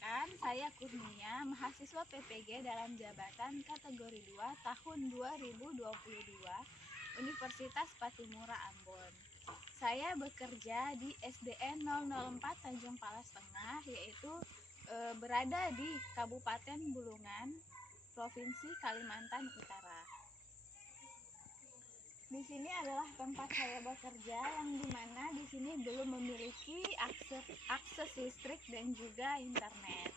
Perkenalkan, saya Kurnia, mahasiswa PPG dalam jabatan kategori 2 tahun 2022 Universitas Patimura Ambon. Saya bekerja di SDN 004 Tanjung Palas Tengah, yaitu berada di Kabupaten Bulungan, Provinsi Kalimantan Utara. Di sini adalah tempat saya bekerja, yang dimana di sini belum memiliki akses listrik dan juga internet.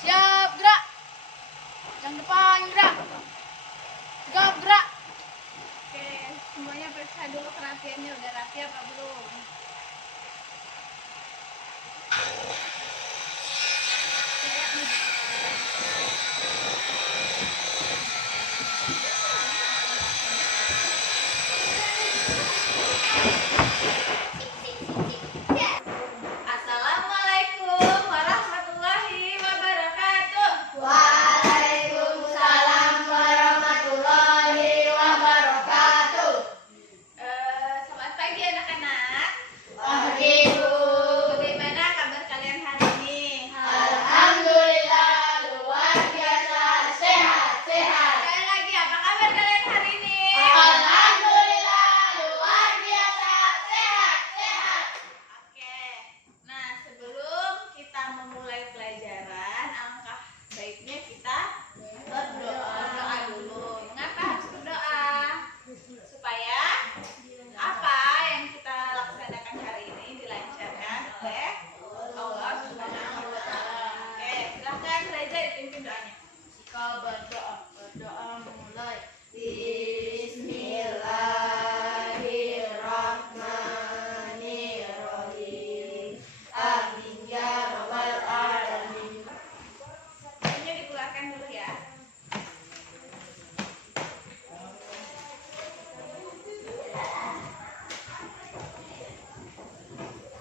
Siap, gerak. Yang depan, gerak. Tegap, gerak. Oke, semuanya periksa dulu kerapiannya, udah rapi apa belum? Assalamualaikum warahmatullahi wabarakatuh. Waalaikumsalam warahmatullahi wabarakatuh. Selamat pagi anak-anak. Pagi, Bu. Bagaimana kabar kalian hari ini? Alhamdulillah, luar biasa, sehat. Sekali lagi, apa kabar kalian hari ini? Alhamdulillah, luar biasa, sehat. Oke. Nah, sebelum kita memulai pelajaran, alangkah baiknya kita berdoa dulu. Mengapa harus berdoa? Supaya apa yang kita laksanakan hari ini dilancarkan oleh Allah Subhanahu wa Ta'ala. Oke, silahkan belajar dipimpin doanya. Jika berdoa mulai. Bismillahirrahmanirrahim. Amin ya rabbal alamin. Doanya dikeluarkan dulu ya.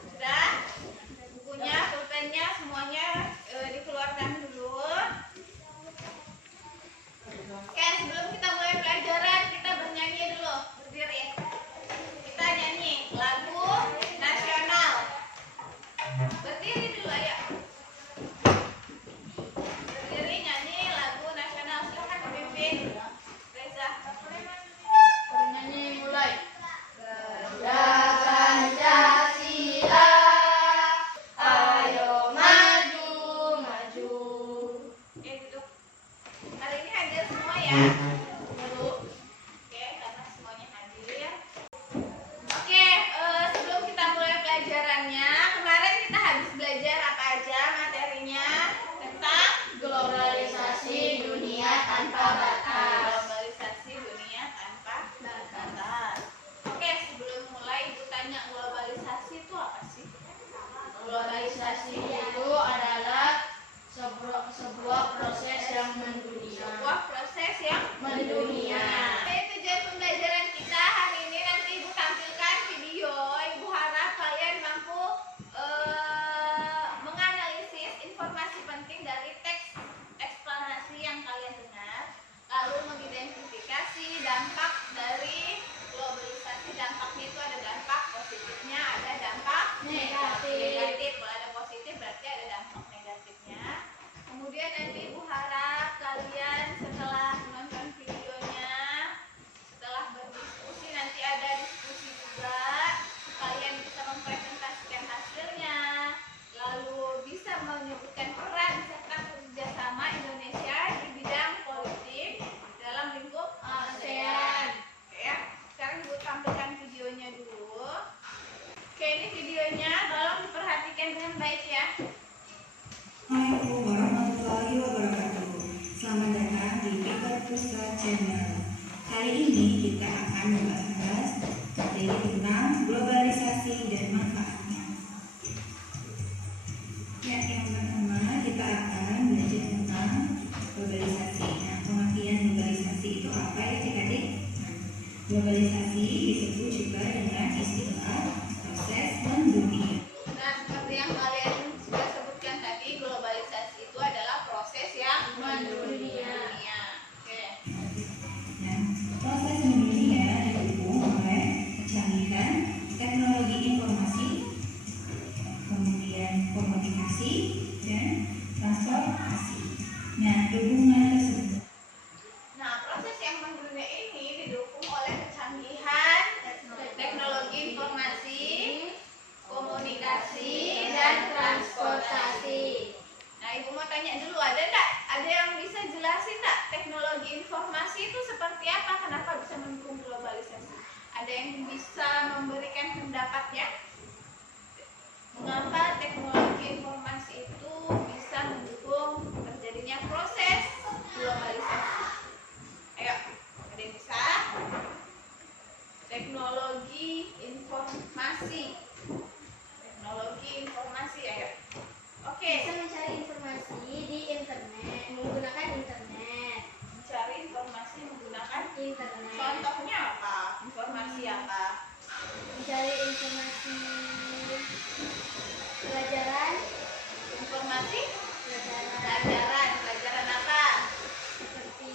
Sudah? Bukunya, pulpennya, semuanya dikeluarkan dulu. Oke, sebelum kita mulai pelajaran, kita bernyanyi dulu. Berdiri. Kita nyanyi lagu nasional. Berdiri dulu, ayo. Berdiri nyanyi lagu nasional. Silakan dipimpin. Reza. Bernyanyi mulai. Bendera Pancasila, ayo maju. Oke, duduk. Hari ini hadir semua ya. Oke, karena semuanya hadir. Oke, sebelum kita mulai pelajarannya, kemarin kita habis belajar apa aja materinya tentang Globalisasi dunia tanpa batas. globalisasi dunia tanpa batas. Oke, sebelum mulai Ibu tanya, globalisasi itu apa sih? Globalisasi itu adalah sebuah proses yang mendunia. Sebuah proses yang Mendunia. Oke, tujuan pembelajaran kita hari ini, nanti Ibu tampilkan video. Ibu harap kalian mampu menganalisis informasi penting dari teks eksplanasi yang kalian dengar, lalu mengidentifikasi dampak dari globalisasi. Dampaknya itu ada dampak positifnya, ada dampak negatif. Kalau ada positif berarti ada dampak negatifnya. Kemudian nanti Ibu harap kalian setelah menonton videonya, setelah berdiskusi, nanti ada diskusi juga, kalian bisa mempresentasikan hasilnya, lalu bisa menyebutkan peran serta kerjasama Indonesia di bidang politik dalam lingkup ASEAN. Oke ya, sekarang Ibu tampilkan videonya dulu. Oke, ini videonya, tolong diperhatikan dengan baik ya. Assalamualaikum warahmatullahi wabarakatuh. Selamat datang di Peter Pusat Channel. Kali ini kita akan membahas materi tentang globalisasi dan manfaatnya. Ya, yang pertama kita akan belajar tentang globalisasi. Nah, pengertian globalisasi itu apa ya, adik-adik? Globalisasi disebut juga dengan istilah teknologi informasi, kemudian komunikasi, dan transportasi. Nah, hubungan tersebut. Nah, proses yang mendunia ini didukung oleh kecanggihan teknologi informasi, komunikasi, dan transportasi. Nah, Ibu mau tanya dulu, ada yang bisa jelasin enggak teknologi informasi itu seperti apa? Kenapa bisa mendukung globalisasi? Ada yang bisa memberikan pendapatnya? Mengapa teknologi informasi itu bisa mendukung terjadinya proses globalisasi? Ayo, ada yang bisa? Teknologi informasi. Teknologi informasi, ayo. Oke. Bisa mencari informasi di internet, menggunakan internet. Mencari informasi menggunakan Internet. contohnya apa? Informasi apa? Mencari informasi pelajaran, Informasi pelajaran pelajaran apa? seperti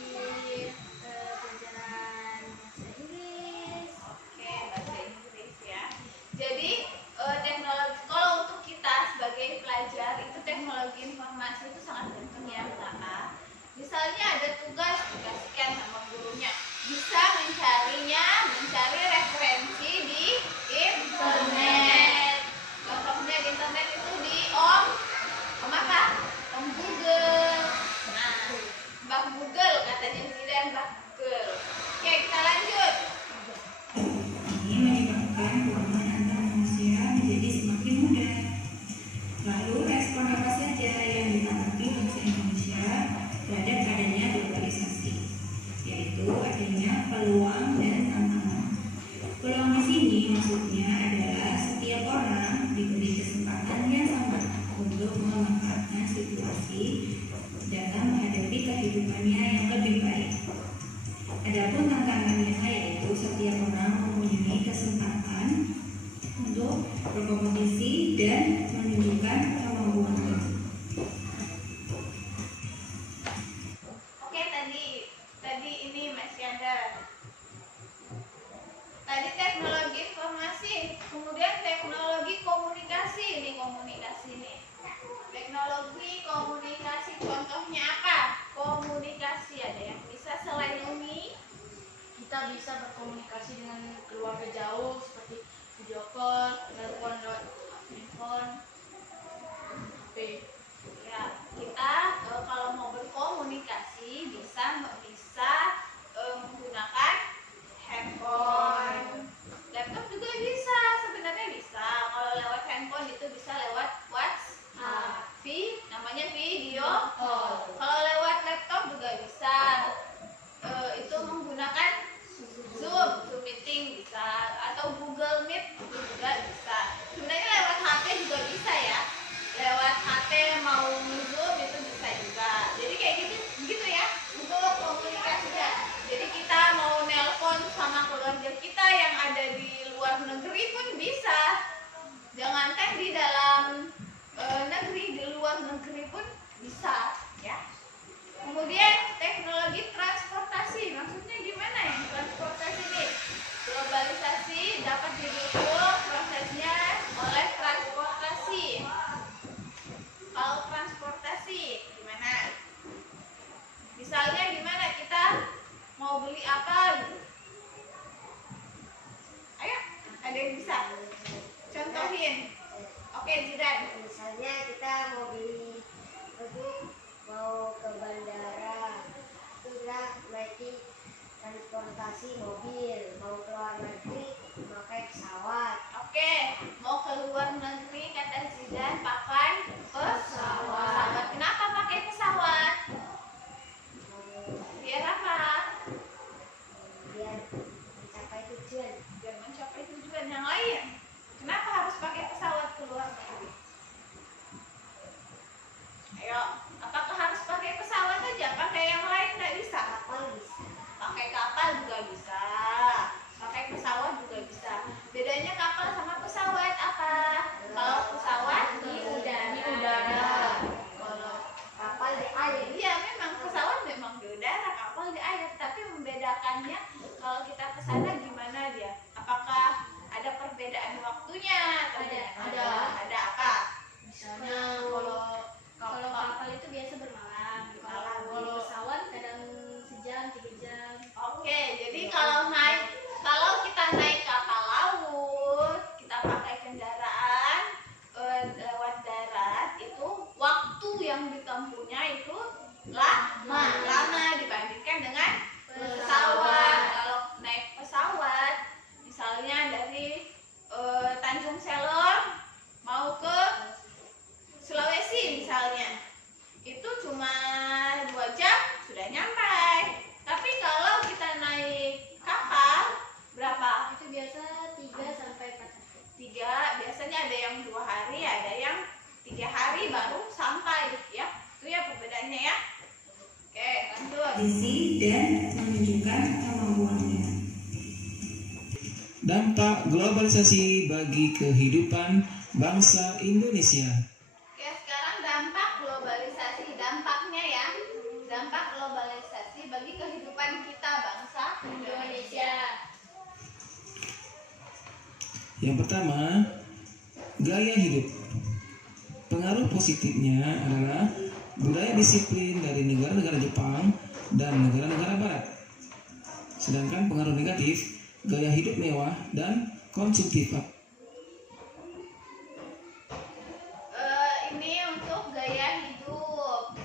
pelajaran bahasa Inggris. Oke, bahasa Inggris ya. Jadi teknologi, kalau untuk kita sebagai pelajar itu teknologi informasi itu sangat penting ya. Kenapa? Misalnya ada tugas dikasihkan sama gurunya, bisa mencari referensi di internet. Contohnya di internet itu di Om apa? Om Google. Nah, Mbak Google katanya Zidan, Mbak Google. Oke, kita lanjut. Ini menyebabkan hubungan antar manusia menjadi semakin mudah. Lalu respon apa saja yang ditanggapi bangsa Indonesia terhadap adanya globalisasi, yaitu adanya peluang dan tantangan. Peluang di sini maksudnya adalah setiap orang diberi kesempatan yang sama untuk memanfaatkan situasi dalam menghadapi kehidupannya yang lebih baik. Adapun tantangannya yaitu setiap orang mempunyai kesempatan untuk berkompetisi dan menunjukkan kemampuannya. Oke, tadi ini masih ada. Tadi teknologi informasi, kemudian teknologi komunikasi. Ini komunikasi nih. Teknologi komunikasi contohnya apa? Komunikasi ada yang bisa selain Umi? Kita bisa berkomunikasi dengan keluarga jauh seperti video call, telepon lewat handphone, HP. Ya, kita kalau mau berkomunikasi bisa menggunakan handphone. Laptop juga bisa, sebenarnya bisa. Kalau lewat handphone itu bisa lewat WhatsApp. Namanya video call. Kalau lewat laptop juga bisa. Itu menggunakan Zoom meeting bisa, atau Google Meet itu juga bisa. Sebenarnya lewat HP juga bisa ya. Lewat HP mau Zoom itu bisa juga. Jadi kayak gitu ya untuk komunikasinya. Jadi kita mau nelpon sama keluarga kita yang ada di luar negeri pun bisa. Jangankan di dalam negeri, di luar negeri pun bisa ya. Kemudian teknologi transportasi, maksudnya gimana ya transportasi ini? Globalisasi dapat didukung prosesnya oleh transportasi. Kalau transportasi gimana? Misalnya gimana kita mau beli apa gitu? Ayo, ada yang bisa contohin? Oke, Zidan. Misalnya kita mau beli mau ke bandara, itu kita naiki transportasi mobil. Mau ke luar negeri pakai pesawat. Oke, mau ke luar negeri kata Zidan pakai pesawat. Kenapa pakai pesawat? Biar apa? Biar mencapai tujuan. Biar mencapai tujuan yang lain. Kenapa harus pakai pesawat ke luar negeri? Ayo, apakah harus pakai pesawat aja? Pakai yang lain nggak bisa? Kapal bisa. Pakai kapal juga bisa. Pakai pesawat juga bisa. Bedanya kapal waktunya. Ada. Ada apa? Misalnya kalau kapal itu biasa bermalam, kalau pesawat kadang sejam 3 jam. Oke, jadi kalau kita naik kapal laut, kita pakai kendaraan lewat darat, itu waktu yang ditempuhnya itu lama dibandingkan dengan pesawat. Kalau naik pesawat, misalnya dari Tanjung Selor mau ke Sulawesi misalnya, itu cuma 2 jam sudah nyampe. Tapi kalau kita naik kapal berapa? Itu biasa 3 sampai 4 hari. 3, biasanya ada yang 2 hari, ada yang 3 hari baru sampai ya. Itu ya perbedaannya ya. Oke, lanjut. Visi dan menunjukkan kemampuannya. Dampak globalisasi bagi kehidupan bangsa Indonesia. Oke, sekarang dampak globalisasi, dampaknya ya. Dampak globalisasi bagi kehidupan kita bangsa Indonesia. Yang pertama, gaya hidup. Pengaruh positifnya adalah budaya disiplin dari negara-negara Jepang dan negara-negara Barat. Sedangkan pengaruh negatif, gaya hidup mewah dan konsumtif. Ini untuk gaya hidup.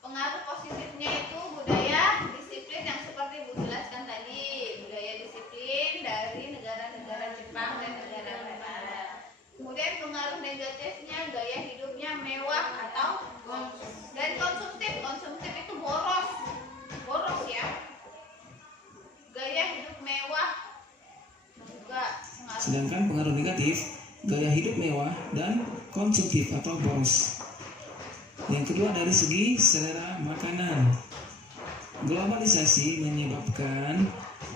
Pengaruh positifnya itu budaya disiplin yang seperti Bu jelaskan tadi, budaya disiplin dari negara-negara Jepang dan negara Barat. Kemudian pengaruh negatifnya gaya hidupnya mewah atau dan konsumtif. Konsumtif itu boros ya. Gaya hidup mewah juga pengaruh. Sedangkan pengaruh negatif, gaya hidup mewah dan konsumtif atau boros. Yang kedua dari segi selera makanan. Globalisasi menyebabkan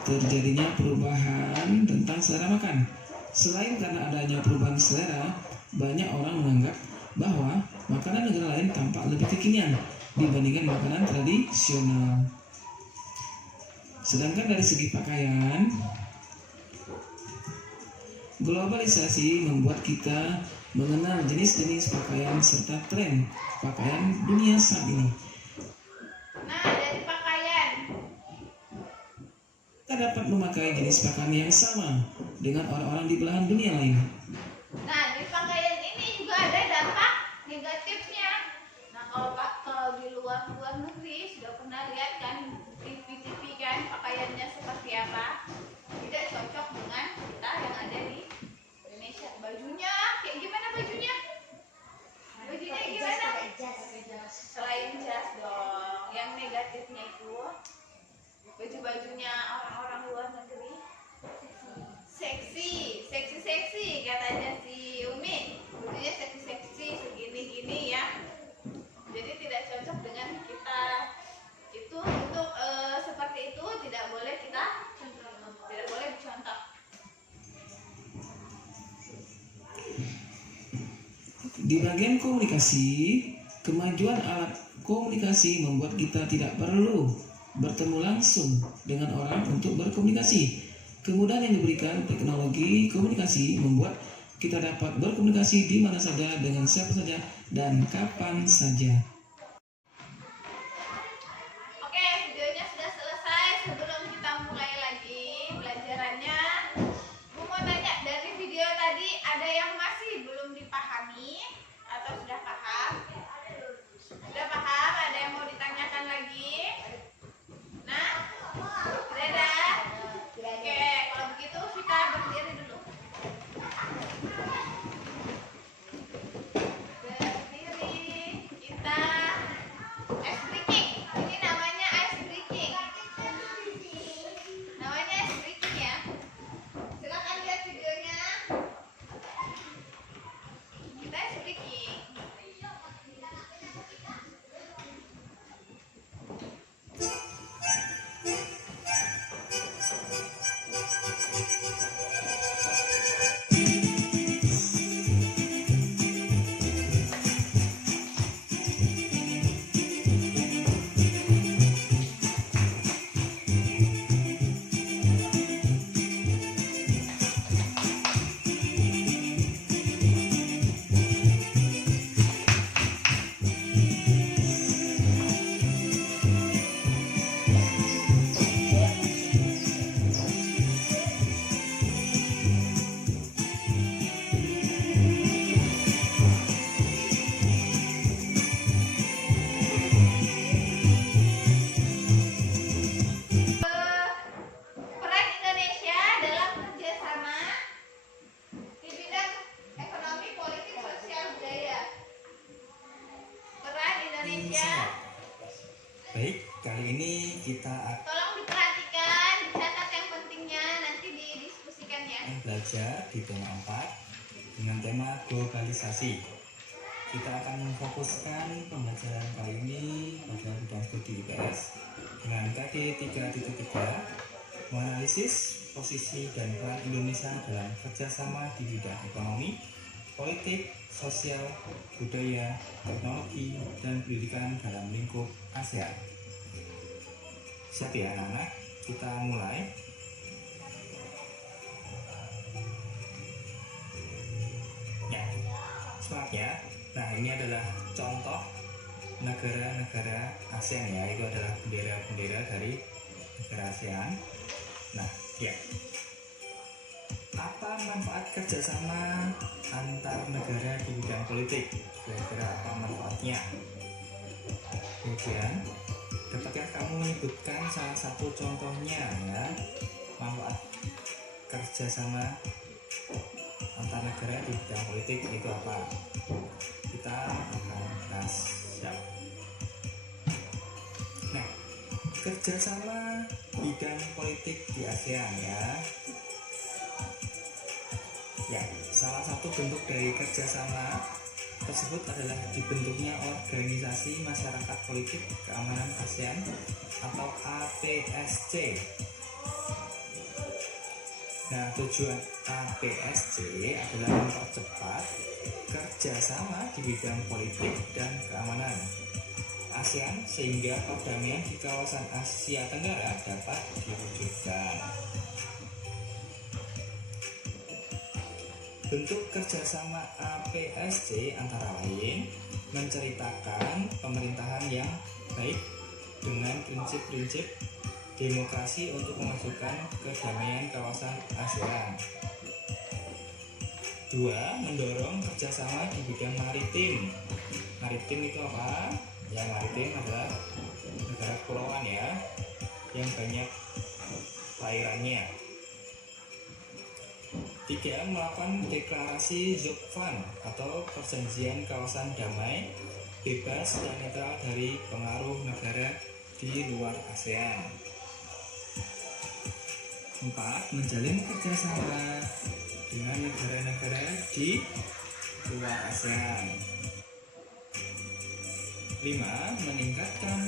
terjadinya perubahan tentang selera makan. Selain karena adanya perubahan selera, banyak orang menganggap bahwa makanan negara lain tampak lebih kekinian dibandingkan makanan tradisional. Sedangkan dari segi pakaian, globalisasi membuat kita mengenal jenis-jenis pakaian serta tren pakaian dunia saat ini. Nah, dari pakaian. Kita dapat memakai jenis pakaian yang sama dengan orang-orang di belahan dunia lain. Nah, di pakaian ini juga ada dampak negatifnya. Nah, kalau di luar negeri sudah pernah lihat kan TV kan pakaiannya seperti apa? Tidak cocok dengan kita yang ada di Indonesia. Bajunya kayak gimana bajunya? Bajunya gimana? Selain jas dong. Yang negatifnya itu baju-bajunya orang-orang luar negeri seksi katanya si Umi, bajunya seksi segini-gini ya, jadi tidak cocok dengan kita. Itu untuk seperti itu tidak boleh dicontoh. Di bagian komunikasi, kemajuan alat komunikasi membuat kita tidak perlu bertemu langsung dengan orang untuk berkomunikasi. Kemudahan yang diberikan teknologi komunikasi membuat kita dapat berkomunikasi di mana saja dengan siapa saja dan kapan saja. Oke, videonya sudah selesai. Sebelum kita mulai lagi pelajarannya, Bu mau tanya, dari video tadi ada yang masih belum dipahami atau sudah paham? Sudah paham? Ada yang mau ditanyakan lagi? Nah, sudah ada? Oke, kalau begitu kita berdiri dulu. Berdiri, kita kali ini kita Tolong diperhatikan, dicatat yang pentingnya, nanti didiskusikan ya. akan belajar di tema 4 dengan tema globalisasi. Kita akan memfokuskan pembelajaran kali ini pada bidang studi IPS dengan KD 3.3, menganalisis posisi dan peran Indonesia dalam kerjasama di bidang ekonomi, politik, sosial, budaya, teknologi, dan pendidikan dalam lingkup ASEAN. Siap ya anak-anak? Kita mulai. Ya, semangat ya. Nah, ini adalah contoh negara-negara ASEAN ya. Itu adalah bendera-bendera dari negara ASEAN. Nah, ya. Apa manfaat kerjasama antar negara di bidang politik? Kira-kira apa manfaatnya? Kemudian, dapatkah kamu menyebutkan salah satu contohnya ya? Manfaat kerjasama antar negara di bidang politik itu apa? Kita akan bahas. Siap. Nah, kerjasama bidang politik di ASEAN ya. Ya, salah satu bentuk dari kerjasama tersebut adalah dibentuknya Organisasi Masyarakat Politik Keamanan ASEAN atau APSC. Nah, tujuan APSC adalah mempercepat kerjasama di bidang politik dan keamanan ASEAN sehingga perdamaian di kawasan Asia Tenggara dapat diwujudkan. Bentuk kerjasama APSC antara lain menceritakan pemerintahan yang baik dengan prinsip-prinsip demokrasi untuk memajukan kedamaian kawasan ASEAN. 2. Mendorong kerjasama di bidang maritim. Maritim itu apa? Yang maritim adalah negara kepulauan ya, yang banyak perairannya. 3. Melakukan deklarasi Zokvan atau perjanjian kawasan damai, bebas dan netral dari pengaruh negara di luar ASEAN. 4. Menjalin kerjasama dengan negara-negara di luar ASEAN. 5. Meningkatkan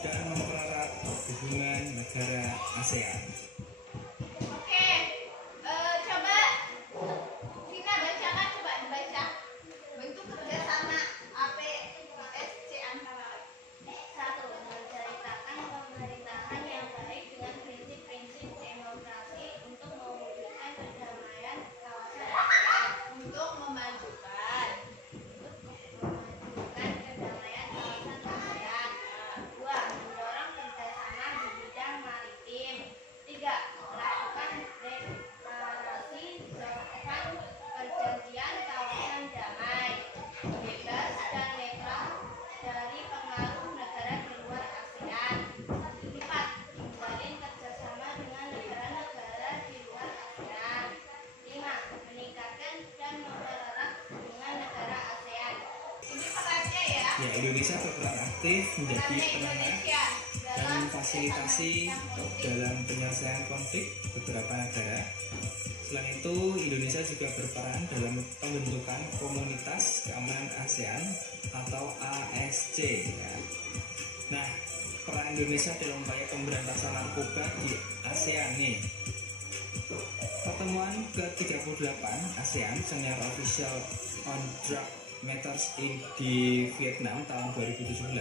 dan mempererat hubungan negara ASEAN. Oke, coba Vina bacakan, coba dibaca bentuk kerjasama APSC antara lain. 1. Menceritakan pemerintahan yang baik dengan prinsip-prinsip demokrasi untuk mewujudkan kedamaian kawasan ASEAN. Untuk memajukan Kedamaian kawasan ASEAN. 2. Mendorong kerjasama di bidang maritim. 3. Melakukan deklarasi Zokvan perjanjian kawasan damai, bebas dan netral dari pengaruh negara di luar ASEAN. 4. Menjalin kerjasama dengan negara-negara di luar ASEAN. 5. Meningkatkan dan mempererat hubungan negara ASEAN. ini perannya ya. Ya, Indonesia berperan aktif menjadi Perannya penengah Indonesia dan dalam memfasilitasi dalam penyelesaian konflik beberapa negara. Selain itu, Indonesia juga berperan dalam pembentukan Komunitas Keamanan ASEAN atau ASC. Ya. Nah, peran Indonesia dalam upaya pemberantasan narkoba di ASEAN nih. Pertemuan ke-38 ASEAN Senior Official on Drug Matters di Vietnam tahun 2017.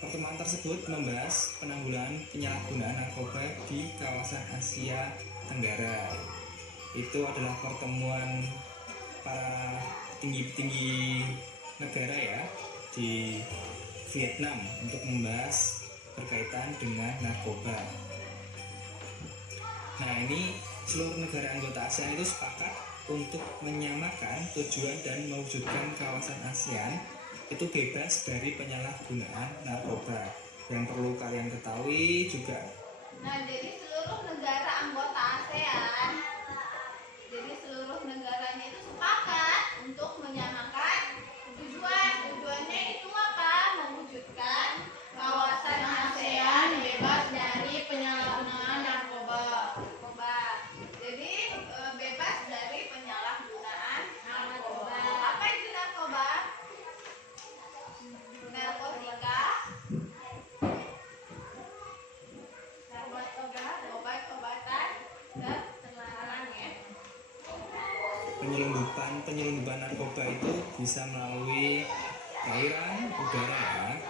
Pertemuan tersebut membahas penanggulangan penyalahgunaan narkoba di kawasan Asia Tenggara. Itu adalah pertemuan para tinggi-tinggi negara ya di Vietnam untuk membahas berkaitan dengan narkoba. Nah, ini seluruh negara anggota ASEAN itu sepakat untuk menyamakan tujuan dan mewujudkan kawasan ASEAN itu bebas dari penyalahgunaan narkoba. Yang perlu kalian ketahui juga. Nah, jadi seluruh negara anggota ASEAN, jadi seluruh negaranya itu sepakat untuk menyamakan tujuan. Tujuannya itu apa? Mewujudkan kawasan ASEAN penyelundupan narkoba itu bisa melalui perairan, udara ya.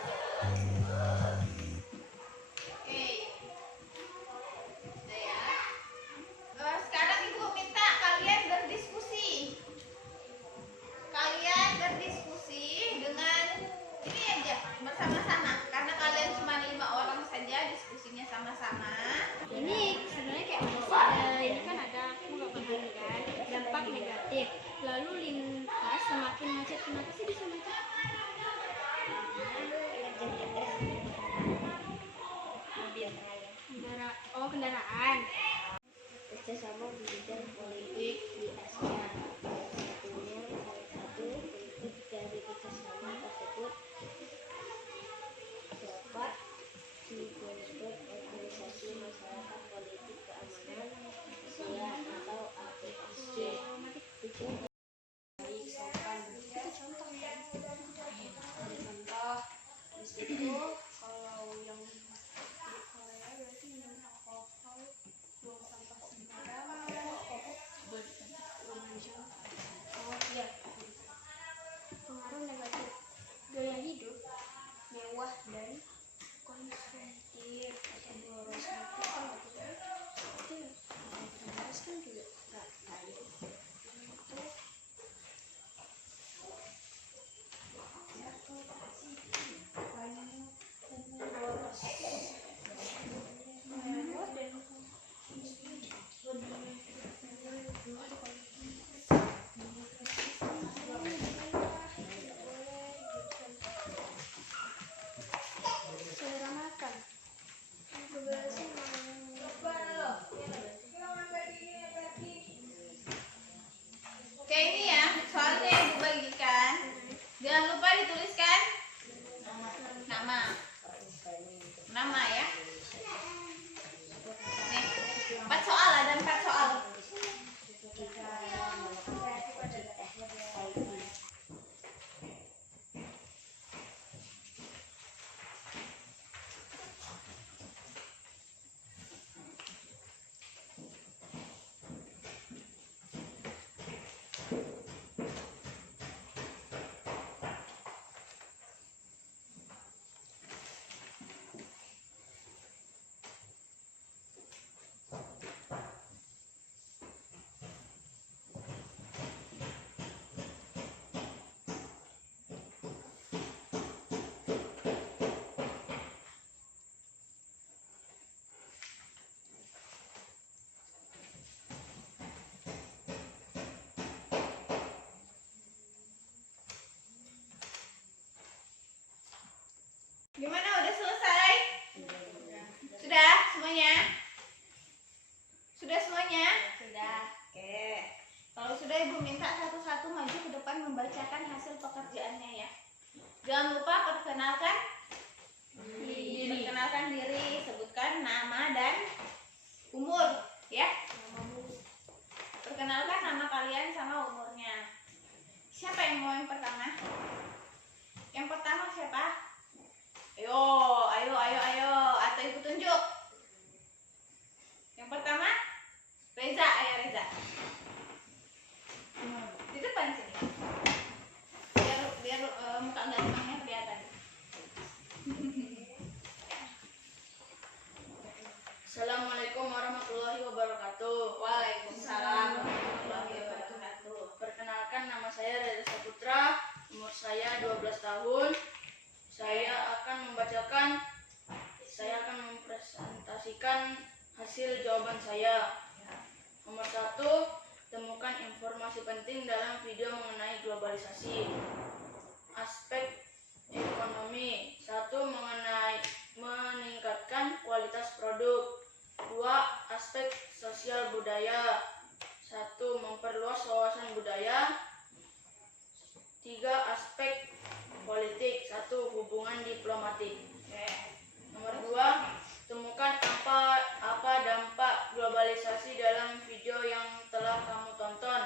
Oke. Udah ya. Sekarang Ibu minta kalian berdiskusi. Kalian berdiskusi dengan ini aja bersama-sama. Karena kalian cuma 5 orang saja, diskusinya sama-sama. Ini sebenarnya kayak ada ini kan ada aku nggak paham kan dampak negatif. Lalu lintas semakin macet, kenapa sih bisa macet? Kendaraan. Kerjasama di bidang politik di Asia. Satunya salah satu bentuk dari kerjasama tersebut dapat dibentuk organisasi masyarakat politik keamanan Asia atau APSC. Tujuan baik sopan. Contoh di situ kalau yang di Korea berarti minum alkohol, buang sampah sembarangan, pengaruh negatif gaya hidup mewah dan konsumtif atau boros itu kan itu boros kan juga nggak baik itu boros selera makan Oke, ini ya soalnya Ibu bagikan. Jangan lupa dituliskan nama ya. Nih, 4 soal, ada 4 soal. Gimana, udah selesai? Sudah semuanya? Sudah semuanya? Sudah. Oke. Kalau sudah, Ibu minta satu-satu maju ke depan membacakan hasil pekerjaannya ya. Jangan lupa perkenalkan diri. Perkenalkan diri, sebutkan nama dan umur ya. Perkenalkan nama kalian sama umurnya. Siapa yang mau yang pertama? Yang pertama siapa? Ayo. Atau Ibu tunjuk. Yang pertama, Reza. Ayo Reza. Di depan sini. Biar muka gantengnya kelihatan. Assalamualaikum warahmatullahi wabarakatuh. Waalaikumsalam warahmatullahi wabarakatuh. Perkenalkan, nama saya Reza Saputra, umur saya 12 tahun. Saya akan mempresentasikan hasil jawaban saya. Nomor 1, temukan informasi penting dalam video mengenai globalisasi. Aspek ekonomi. 1. Meningkatkan kualitas produk. 2. Aspek sosial budaya. 1. Memperluas wawasan budaya. 3. Aspek politik. 1. Hubungan diplomatik. Nomor 2. Temukan apa dampak globalisasi dalam video yang telah kamu tonton.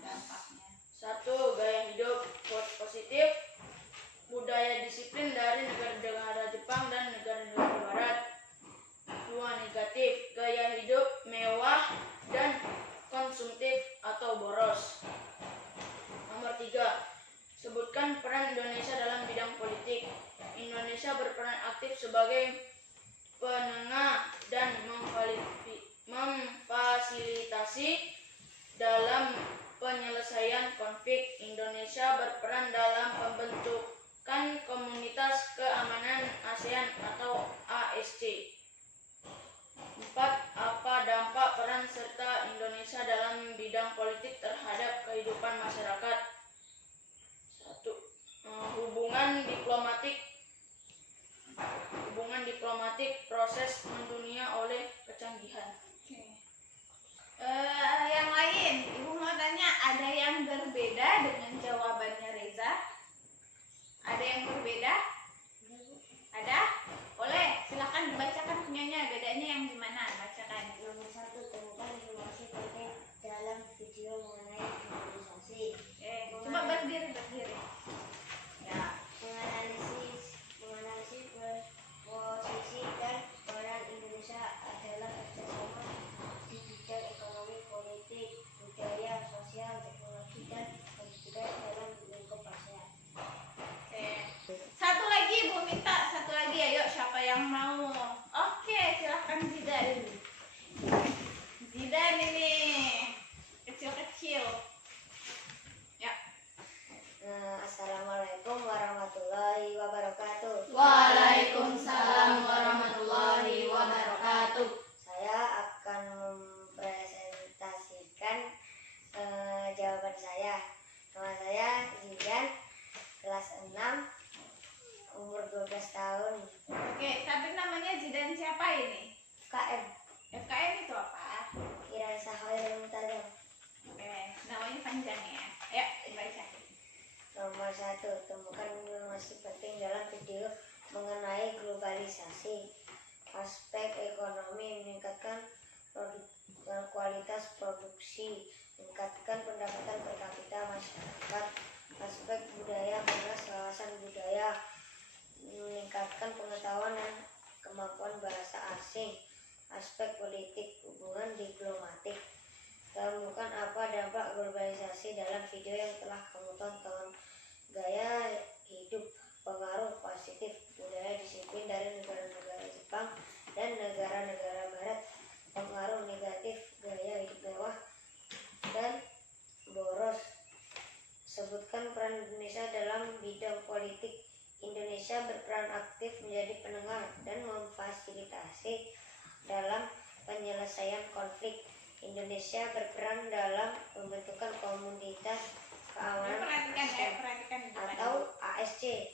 Dampaknya. 1. Gaya hidup positif, budaya disiplin dari negara-negara Jepang dan negara-negara Barat. 2. Negatif, gaya hidup mewah dan konsumtif sebagai penengah dan memfasilitasi dalam penyelesaian konflik. Indonesia berperan dalam pembentukan Komunitas Keamanan ASEAN atau ASC. 4. Apa dampak peran serta Indonesia dalam bidang politik terhadap kehidupan masyarakat? 1. Hubungan diplomatik proses mendunia oleh kecanggihan. Yang lain, Ibu mau tanya, ada yang berbeda dengan jawabannya Reza? Ada yang berbeda? Ada? Boleh, silakan dibacakan punyanya. Bedanya yang gimana? Bacakan. Nomor 1, temukan informasi penting dalam video mengenai globalisasi. Coba berdiri. Ya. Menganalisis posisi dan peran Indonesia adalah kerjasama di bidang ekonomi, politik, budaya, sosial, teknologi, dan pendidikan dalam lingkup ASEAN. Oke. Satu lagi, Ibu minta satu lagi. Ayo, siapa yang mau? Oke, silakan Zidan. Zidan ini kecil-kecil. Ya. Assalamualaikum warahmatullahi wabarakatuh. Waalaikumsalam warahmatullahi wabarakatuh. Saya akan mempresentasikan jawaban saya. Nama saya Zidan, kelas 6, umur 12 tahun. Oke, tapi namanya Zidan siapa ini? KM, FKM itu apa? Kiran Sahoir Mutadam. Oke, namanya panjang ya. Ayo, dibaca. Nomor 1, temukan informasi penting dalam video mengenai globalisasi. Aspek ekonomi, meningkatkan kualitas produksi, meningkatkan pendapatan per kapita masyarakat. Aspek budaya, meluas wawasan budaya, meningkatkan pengetahuan dan kemampuan bahasa asing. Aspek politik, hubungan diplomatik. Temukan apa dampak globalisasi dalam video yang telah kamu tonton. Gaya hidup, pengaruh positif budaya disiplin dari negara-negara Jepang dan negara-negara Barat. Pengaruh negatif, gaya hidup mewah dan boros. Sebutkan peran Indonesia dalam bidang politik. Indonesia berperan aktif menjadi penengah dan memfasilitasi dalam penyelesaian konflik. Indonesia berperan dalam pembentukan Komunitas Keamanan Perhatikan atau ASC.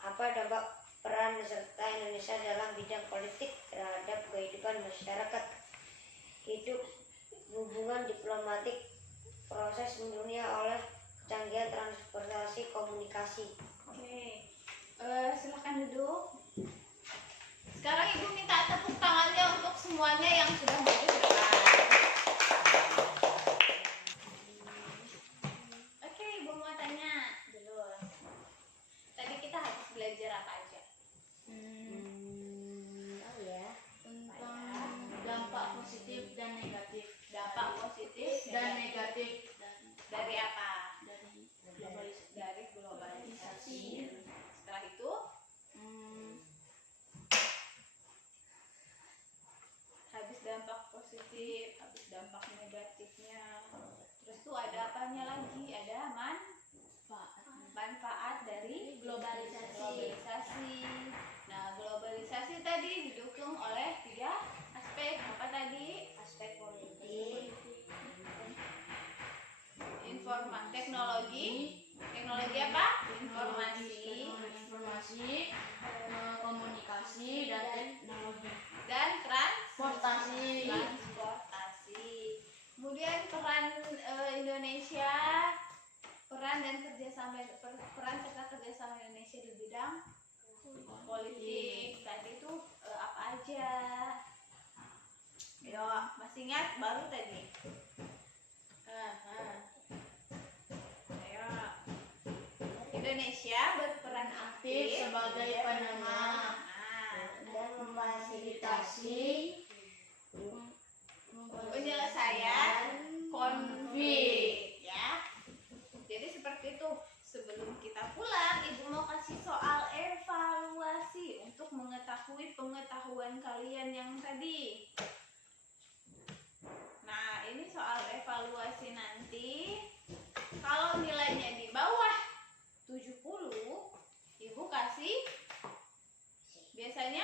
Apa dampak peran serta Indonesia dalam bidang politik terhadap kehidupan masyarakat? Hidup, hubungan diplomatik, proses mendunia oleh kecanggihan transportasi komunikasi. Oke, silakan duduk. Sekarang Ibu minta tepuk tangannya untuk semuanya yang sudah maju ke depan. Oke, Ibu mau tanya dulu. Tadi kita habis belajar apa aja? Tahu ya. Tentang dampak positif dan negatif. Dampak positif Dan negatif dari apa? dari globalisasi. Dari globalisasi. Setelah itu, habis dampak positif, habis dampak negatifnya. Terus tuh ada apanya lagi? Ada manfaat dari globalisasi. Nah, globalisasi tadi didukung oleh 3 aspek. Apa tadi? Aspek politik, teknologi apa? Informasi komunikasi dan teknologi. dan Transportasi. Kemudian peran Indonesia, peran serta kerjasama Indonesia di bidang politik. Tadi itu apa aja? Yo, masih ingat baru tadi? Ayo. Indonesia berperan aktif sebagai penengah dan memfasilitasi penyelesaian konflik, ya. Jadi seperti itu. Sebelum kita pulang, Ibu mau kasih soal evaluasi untuk mengetahui evaluasi nanti kalau nilainya di bawah 70, Ibu kasih biasanya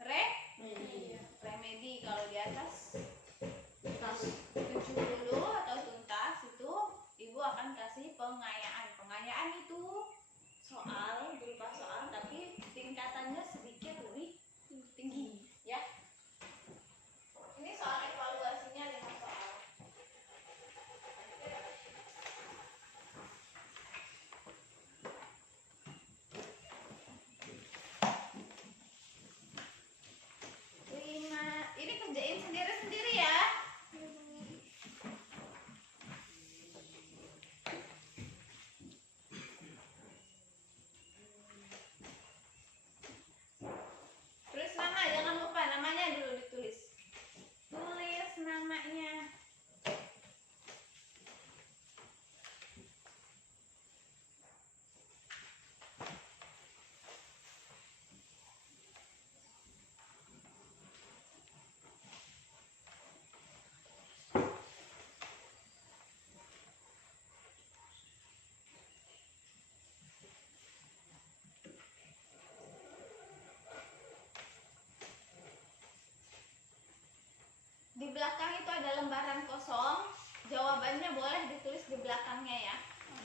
remedi. Kalau di atas 70 atau tuntas itu Ibu akan kasih pengayaan. Pengayaan itu soal, berupa soal tapi tingkatannya sedikit lebih tinggi ya. Ini soal evaluasinya 5 soal. Ini kerjain sendiri-sendiri ya. Tulis nama, jangan lupa namanya dulu ditulis. Tulis namanya. Di belakang itu ada lembaran kosong. Jawabannya boleh ditulis di belakangnya ya,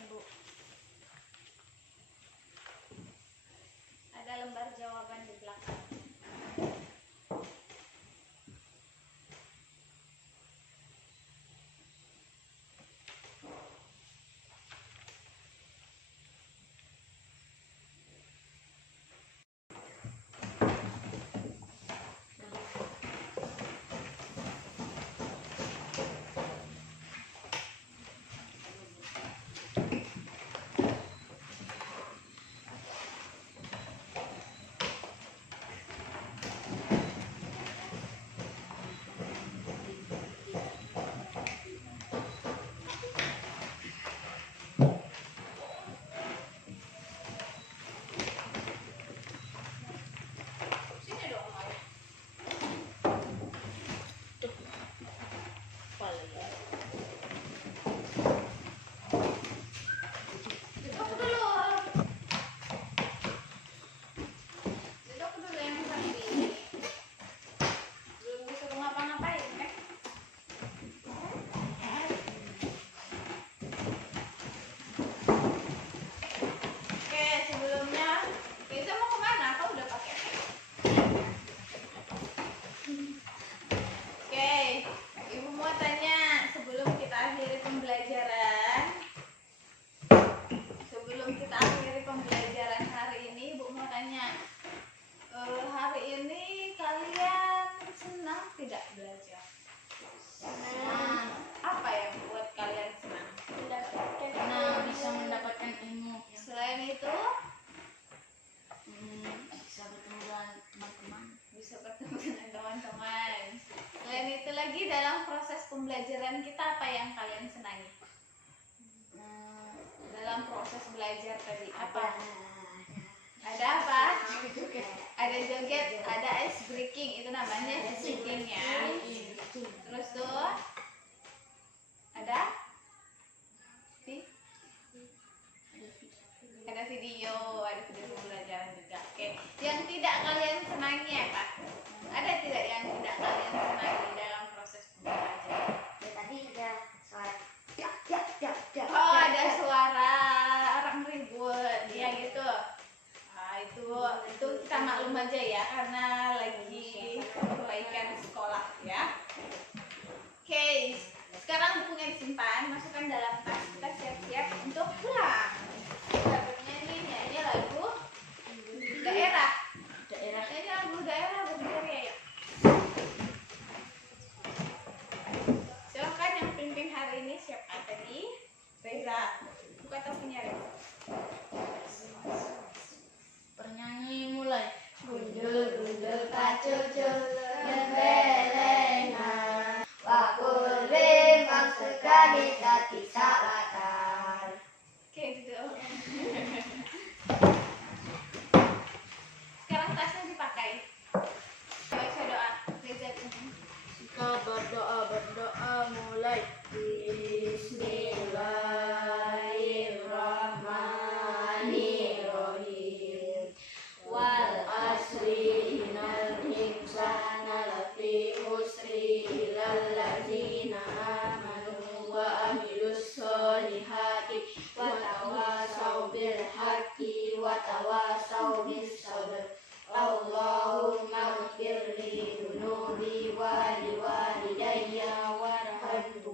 Ibu. Ada lembar jawaban di belakang. Sini dong, Maya. Duduk dulu. Duduk dulu yang tadi. Belum disuruh ngapa-ngapain, kan? Oke, sebelumnya Reza mau kemana? Kau udah pakai apa? Oke, Ibu mau tanya sebelum kita akhiri pembelajaran. Sebelum kita akhiri pembelajaran hari ini, Ibu mau tanya, hari ini kalian senang tidak belajar? Senang. Apa yang buat kalian senang? Karena bisa mendapatkan ilmu Selain itu, bisa bertemu dengan teman-teman. bisa bertemu dengan teman-teman. Selain itu lagi dalam proses pembelajaran kita apa yang kalian senangi? Dalam proses belajar tadi apa? Ada apa? Ada joget, ada ice breaking, itu namanya ice breaking ya. Terus tuh ada ada video pembelajaran juga. Oke, yang tidak kalian senangi apa? Ada tidak yang tidak kalian senangi dalam proses pembelajaran? Ya, tadi ada suara Oh, ada suara orang ribut, ya gitu. Nah, itu kita maklum aja ya, karena lagi perbaikan sekolah ya. Oke, sekarang bukunya disimpan, masukkan dalam tas. Kita siap-siap untuk pulang. Kita nyanyi lagu daerah. Nyanyi lagu daerah berdiri ya. Silahkan yang pimpin hari ini siapa tadi? Reza. Buka tasnya Reza. Bernyanyi mulai. Gundul-gundul pacucul Lembelengan Wakul bim maksud kami tak bisa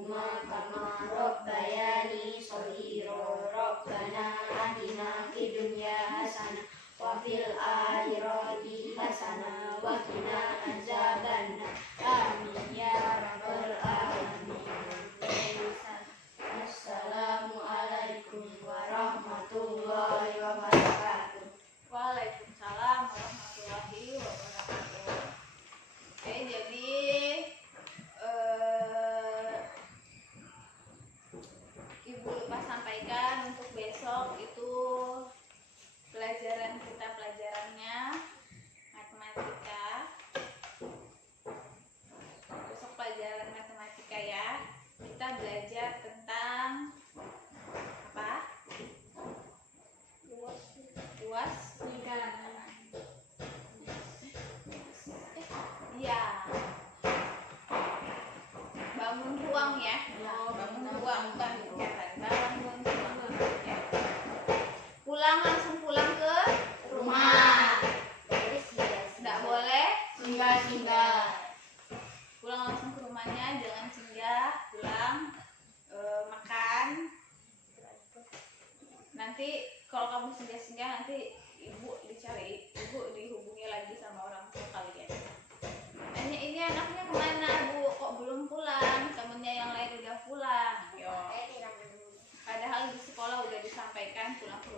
anhuma kama rabbayani shaghira. Rabbana atina fid dunya hasanah wa fil akhirati hasanah wa qina azabannar. Amin ya rabbal alamin. Assalamualaikum warahmatullahi wabarakatuh. Waalaikumsalam warahmatullahi wabarakatuh. Oke, jadi Ibu lupa sampaikan untuk besok itu pelajarannya matematika. Besok pelajaran matematika ya. Kita belajar tentang apa? Luas iya, bangun ruang ya. Bangun ruang, bukan kegiatan, bangun ruang ya. Langsung pulang ke rumah, tidak boleh singgah-singgah. Pulang langsung ke rumahnya, jangan singgah. Pulang makan. Nanti kalau kamu singgah-singgah, nanti ibu dihubungi lagi sama orang tua kalian. Nanya, ini anaknya kemana bu? Kok belum pulang? Temennya yang lain udah pulang. Padahal di sekolah udah disampaikan pulang ke